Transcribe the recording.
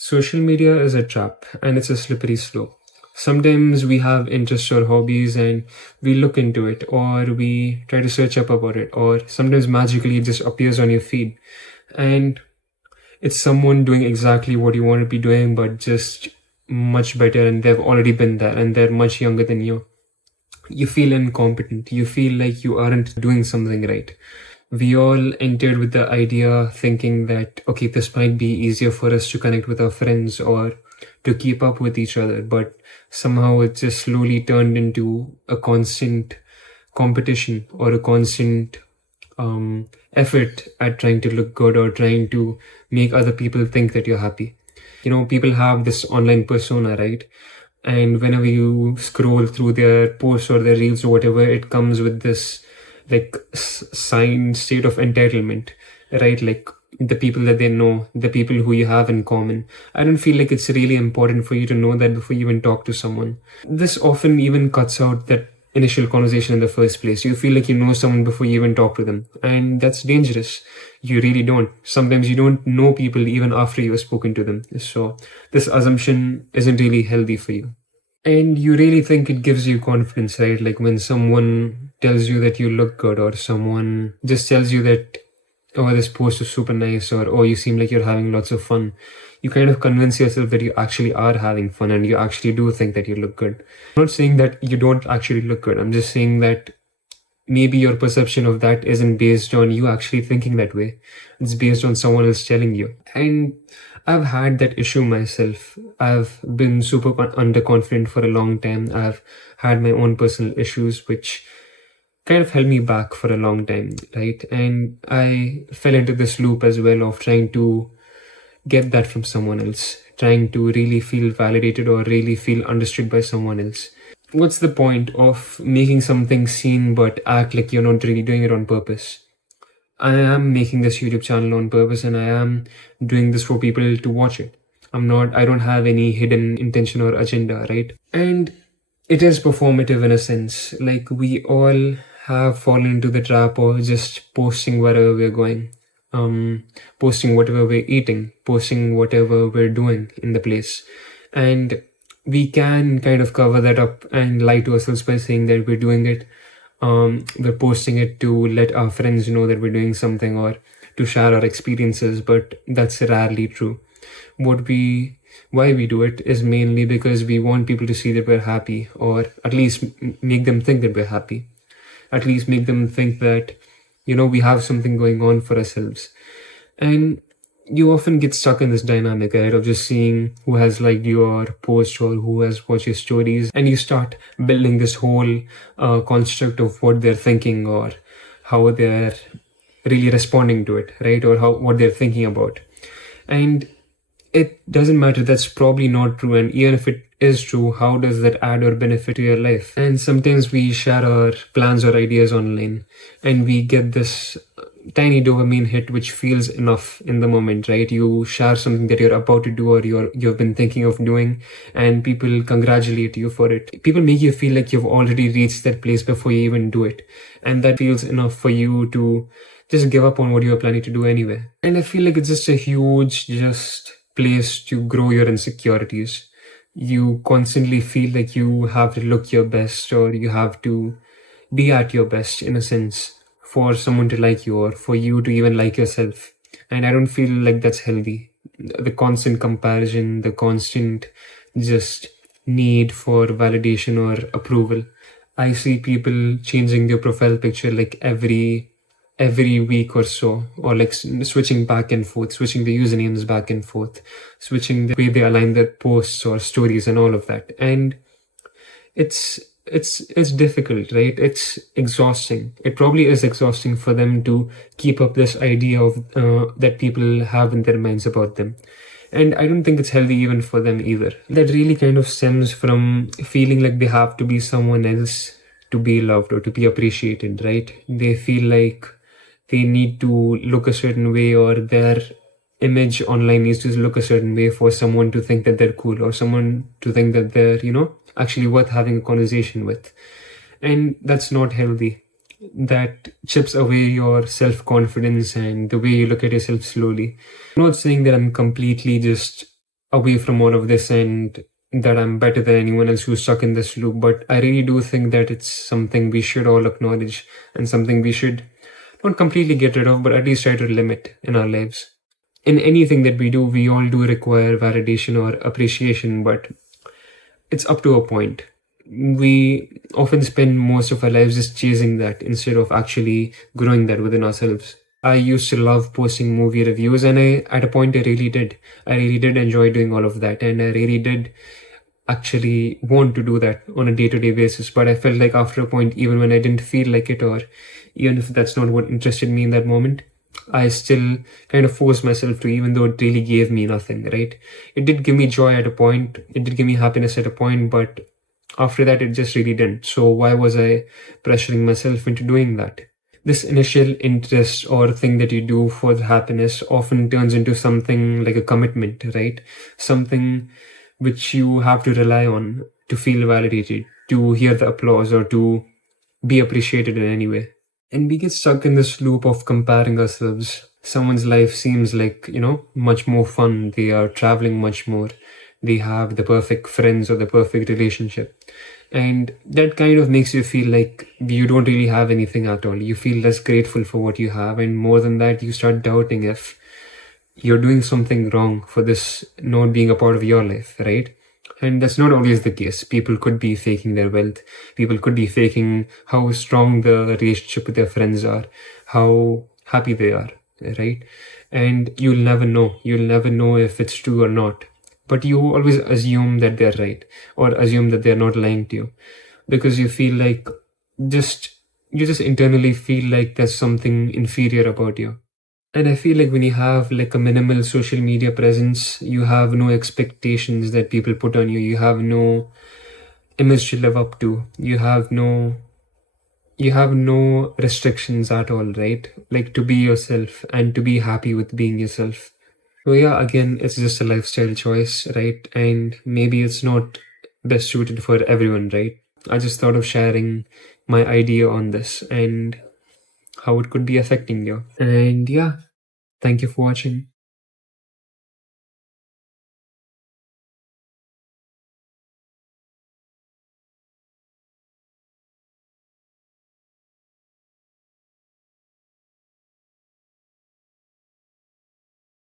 Social media is a trap and it's a slippery slope. Sometimes we have interests or hobbies and we look into it or we try to search up about it, or sometimes magically it just appears on your feed. And it's someone doing exactly what you want to be doing, but just much better, and they've already been there and they're much younger than you. You feel incompetent. You feel like you aren't doing something right. We all entered with the idea thinking that, okay, this might be easier for us to connect with our friends or to keep up with each other, but somehow it just slowly turned into a constant competition or a constant effort at trying to look good or trying to make other people think that you're happy. People have this online persona, right? And whenever you scroll through their posts or their reels or whatever, it comes with this like signed state of entitlement, right? Like the people that they know, the people who you have in common. I don't feel like it's really important for you to know that before you even talk to someone. This often even cuts out that initial conversation in the first place. You feel like you know someone before you even talk to them, and that's dangerous. You really don't. Sometimes you don't know people even after you've spoken to them. So this assumption isn't really healthy for you. And you really think it gives you confidence, right? Like when someone tells you that you look good, or someone just tells you that, oh, this post is super nice, or oh, you seem like you're having lots of fun. You kind of convince yourself that you actually are having fun and you actually do think that you look good. I'm not saying that you don't actually look good. I'm just saying that maybe your perception of that isn't based on you actually thinking that way. It's based on someone else telling you. And I've had that issue myself. I've been super underconfident for a long time. I've had my own personal issues, which kind of held me back for a long time, right? And I fell into this loop as well of trying to get that from someone else, trying to really feel validated or really feel understood by someone else. What's the point of making something seen but act like you're not really doing it on purpose? I am making this YouTube channel on purpose and I am doing this for people to watch it. I don't have any hidden intention or agenda, right? And it is performative in a sense. Like we all have fallen into the trap of just posting wherever we're going, posting whatever we're eating, posting whatever we're doing in the place. And we can kind of cover that up and lie to ourselves by saying that we're doing it. We're posting it to let our friends know that we're doing something or to share our experiences, but that's rarely true. Why we do it is mainly because we want people to see that we're happy, or at least make them think that we're happy. At least make them think that, we have something going on for ourselves. And you often get stuck in this dynamic, right, of just seeing who has liked your post or who has watched your stories, and you start building this whole construct of what they're thinking or how they're really responding to it, right, or what they're thinking about. And it doesn't matter. That's probably not true. And even if it is true, how does that add or benefit to your life? And sometimes we share our plans or ideas online and we get this tiny dopamine hit which feels enough in the moment, right? You share something that you're about to do or you've been thinking of doing, and people congratulate you for it. People make you feel like you've already reached that place before you even do it, and that feels enough for you to just give up on what you were planning to do anyway. And I feel like it's just a huge place to grow your insecurities. You constantly feel like you have to look your best, or you have to be at your best in a sense, for someone to like you or for you to even like yourself. And I don't feel like that's healthy. The constant comparison, the constant just need for validation or approval. I see people changing their profile picture like every week or so, or like switching back and forth, switching the usernames back and forth, switching the way they align their posts or stories and all of that. And it's difficult, right? It's exhausting. It probably is exhausting for them to keep up this idea of that people have in their minds about them. And I don't think it's healthy even for them either. That really kind of stems from feeling like they have to be someone else to be loved or to be appreciated, right? They feel like they need to look a certain way, or their image online needs to look a certain way for someone to think that they're cool, or someone to think that they're, actually worth having a conversation with. And that's not healthy. That chips away your self-confidence and the way you look at yourself slowly. I'm not saying that I'm completely just away from all of this and that I'm better than anyone else who's stuck in this loop. But I really do think that it's something we should all acknowledge and something we should not completely get rid of, but at least try to limit in our lives. In anything that we do, we all do require validation or appreciation, but it's up to a point. We often spend most of our lives just chasing that instead of actually growing that within ourselves. I used to love posting movie reviews, and at a point, I really did. I really did enjoy doing all of that, and I really did actually want to do that on a day to day basis. But I felt like after a point, even when I didn't feel like it, or even if that's not what interested me in that moment, I still kind of forced myself to, even though it really gave me nothing, right? It did give me joy at a point, it did give me happiness at a point, but after that, it just really didn't. So, why was I pressuring myself into doing that? This initial interest or thing that you do for the happiness often turns into something like a commitment, right? Something which you have to rely on to feel validated, to hear the applause, or to be appreciated in any way. And we get stuck in this loop of comparing ourselves. Someone's life seems like, much more fun. They are traveling much more. They have the perfect friends or the perfect relationship. And that kind of makes you feel like you don't really have anything at all. You feel less grateful for what you have. And more than that, you start doubting if you're doing something wrong for this not being a part of your life, right? And that's not always the case. People could be faking their wealth. People could be faking how strong the relationship with their friends are, how happy they are, right? And you'll never know. You'll never know if it's true or not. But you always assume that they're right, or assume that they're not lying to you, because you feel like just you just internally feel like there's something inferior about you. And I feel like when you have like a minimal social media presence, you have no expectations that people put on you. You have no image to live up to. You have no restrictions at all, right? Like to be yourself and to be happy with being yourself. So yeah, again, it's just a lifestyle choice, right? And maybe it's not best suited for everyone, right? I just thought of sharing my idea on this and how it could be affecting you. And yeah, thank you for watching.